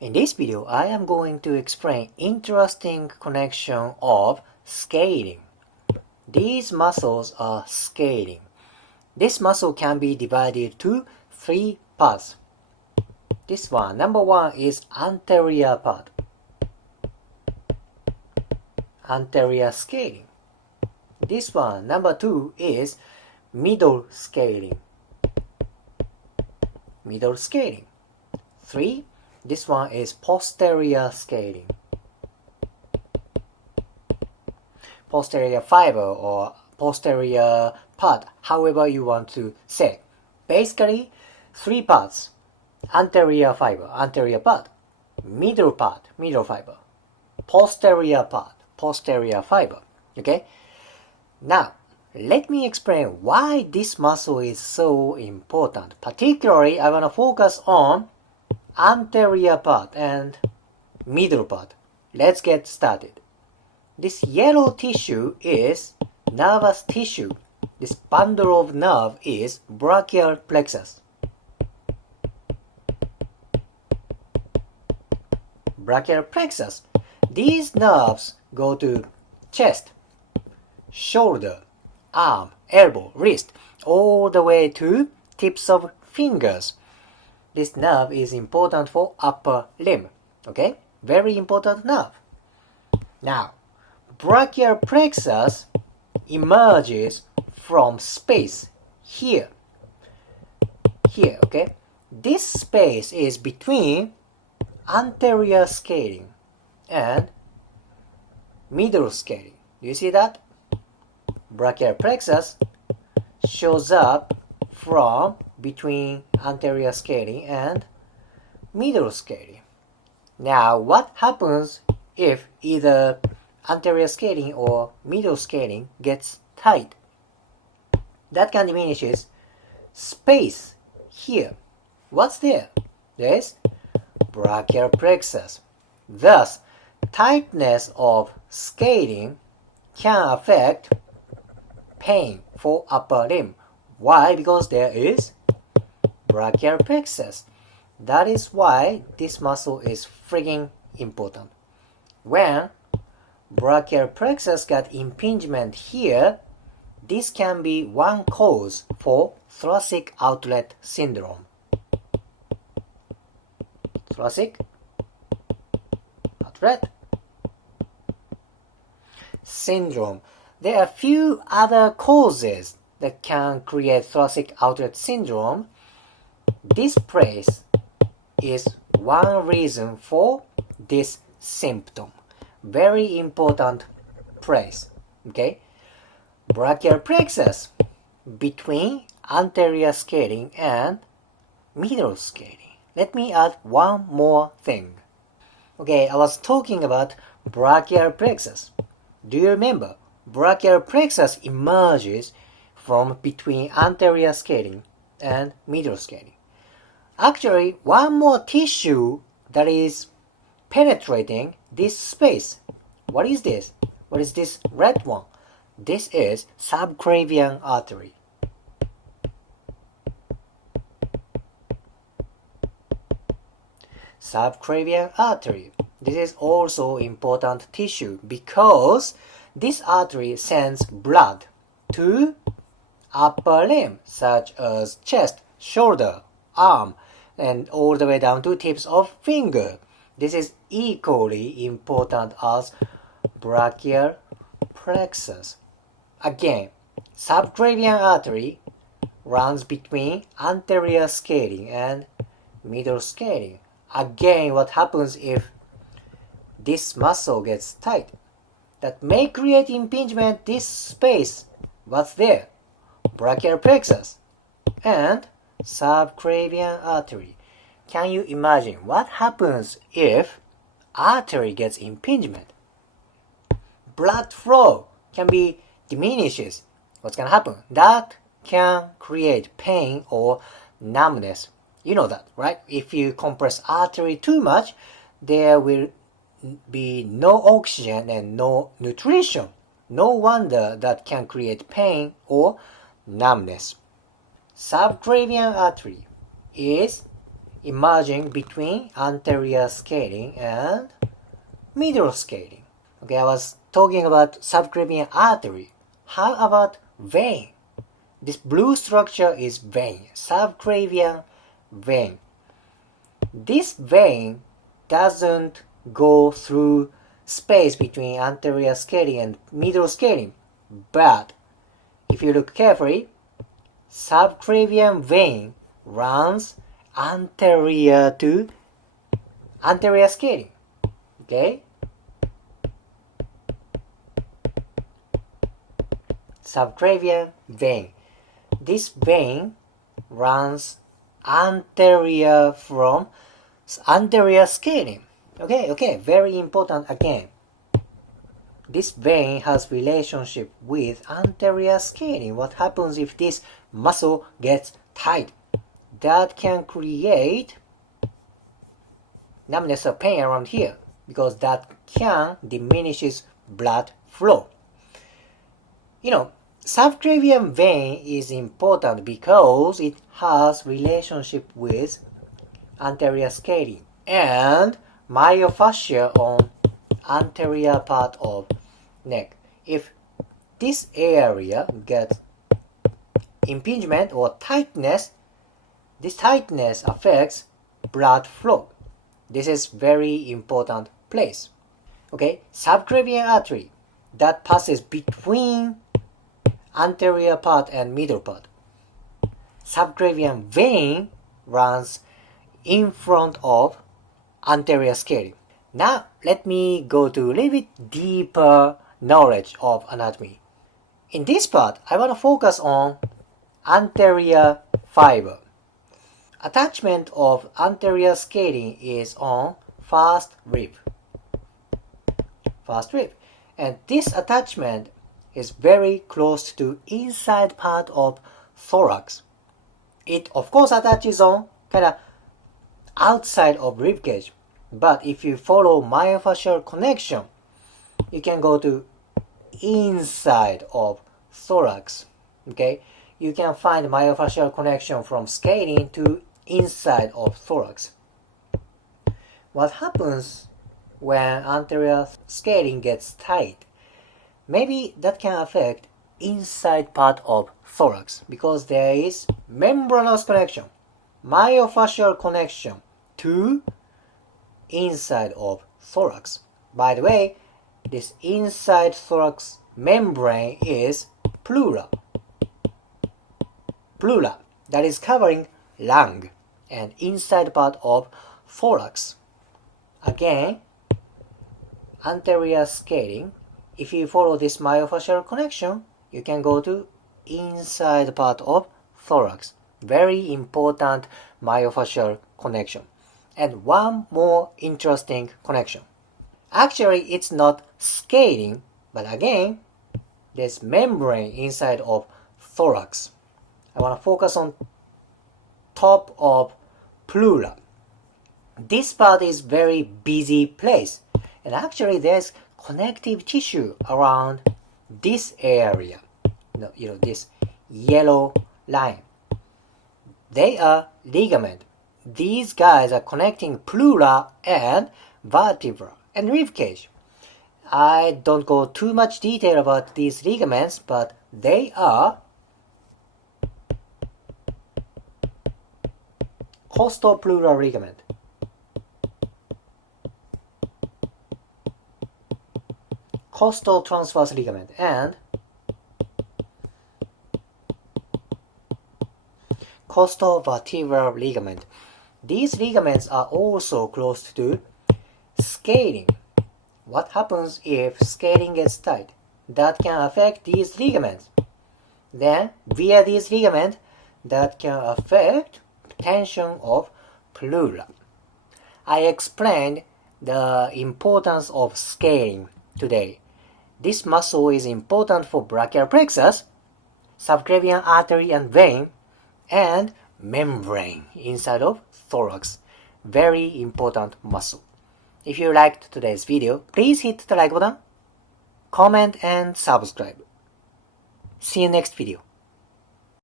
In this video, I am going to explain interesting connection of scaling. These muscles are scaling. This muscle can be divided to three parts. This one, number one is anterior part. Anterior scaling. This one, number two is middle scaling. Middle scaling. Three, this one is posterior scaling. Posterior fiber or posterior part, however you want to say. Basically, three parts. Anterior fiber, anterior part. Middle part, middle fiber. Posterior part, posterior fiber. Okay? Now, let me explain why this muscle is so important. Particularly, I want to focus on anterior part and middle part. Let's get started. This yellow tissue is nervous tissue. This bundle of nerve is brachial plexus. Brachial plexus. These nerves go to chest, shoulder, arm, elbow, wrist, all the way to tips of fingers. This nerve is important for upper limb. Okay? Very important nerve. Now, brachial plexus emerges from space here. Here, okay? This space is between anterior scaling and middle scaling. Do you see that? Brachial plexus shows up from between anterior scaling and middle scaling. Now, what happens if either anterior scaling or middle scaling gets tight? That can diminish space here. What's there? There's brachial plexus. Thus, tightness of scaling can affect pain for upper limb. Why? Because there is brachial plexus. That is why this muscle is frigging important. When brachial plexus got impingement here, this can be one cause for thoracic outlet syndrome. Thoracic outlet syndrome. There are few other causes that can create thoracic outlet syndrome. This place is one reason for this symptom. Very important place. Okay? Brachial plexus between anterior scaling and middle scaling. Let me add one more thing. Okay, I was talking about brachial plexus. Do you remember? Brachial plexus emerges from between anterior scaling and middle scaling. Actually, one more tissue that is penetrating this space. What is this? What is this red one? This is subclavian artery. Subclavian artery. This is also important tissue because this artery sends blood to upper limb such as chest, shoulder, arm, and all the way down to tips of finger. This is equally important as brachial plexus. Again, subclavian artery runs between anterior scaling and middle scaling. Again, what happens if this muscle gets tight? That may create impingement this space. What's there? Brachial plexus and subclavian artery. Can you imagine what happens if artery gets impingement? Blood flow can be diminishes. What's gonna happen? That can create pain or numbness. You know that, right? If you compress artery too much, there will be no oxygen and no nutrition. No wonder that can create pain or numbness. Subclavian artery is emerging between anterior scalene and middle scalene. Okay, I was talking about subclavian artery. How about vein? This blue structure is vein, subclavian vein. This vein doesn't go through space between anterior scalene and middle scalene, but if you look carefully, subclavian vein runs anterior to anterior scalene. Okay? Subclavian vein. This vein runs anterior from anterior scalene. Okay, very important again. This vein has relationship with anterior scalene. What happens if this muscle gets tight? That can create numbness or pain around here because that can diminishes blood flow. Subclavian vein is important because it has relationship with anterior scalene and myofascia on anterior part of neck. If this area gets impingement or tightness, this tightness affects blood flow. This is very important place. Okay, subclavian artery that passes between anterior part and middle part. Subclavian vein runs in front of anterior scalene. Now let me go to a little bit deeper knowledge of anatomy. In this part, I want to focus on anterior fiber. Attachment of anterior scalene is on first rib. And this attachment is very close to inside part of thorax. It of course attaches on kind of outside of rib cage, but if you follow myofascial connection, you can go to inside of thorax. Okay, you can find myofascial connection from scalene to inside of thorax. What happens when anterior scalene gets tight? Maybe that can affect inside part of thorax because there is membranous connection, myofascial connection to inside of thorax. By the way, this inside thorax membrane is pleura. That is covering lung and inside part of thorax. Again, anterior scalene. If you follow this myofascial connection, you can go to inside part of thorax. Very important myofascial connection. And one more interesting connection. Actually, it's not scalene, but again, there's membrane inside of thorax. I want to focus on top of pleura. This part is very busy place, and actually there's connective tissue around this area. This yellow line. They are ligament. These guys are connecting pleura and vertebra and rib cage. I don't go too much detail about these ligaments, but they are costopleural ligament, costal transverse ligament, and costal vertebral ligament. These ligaments are also close to scalene. What happens if scalene gets tight? That can affect these ligaments. Then, via these ligaments, that can affect tension of pleura. I explained the importance of scalene today. This muscle is important for brachial plexus, subclavian artery and vein, and membrane inside of thorax. Very important muscle. If you liked today's video, please hit the like button, comment and subscribe. See you next video.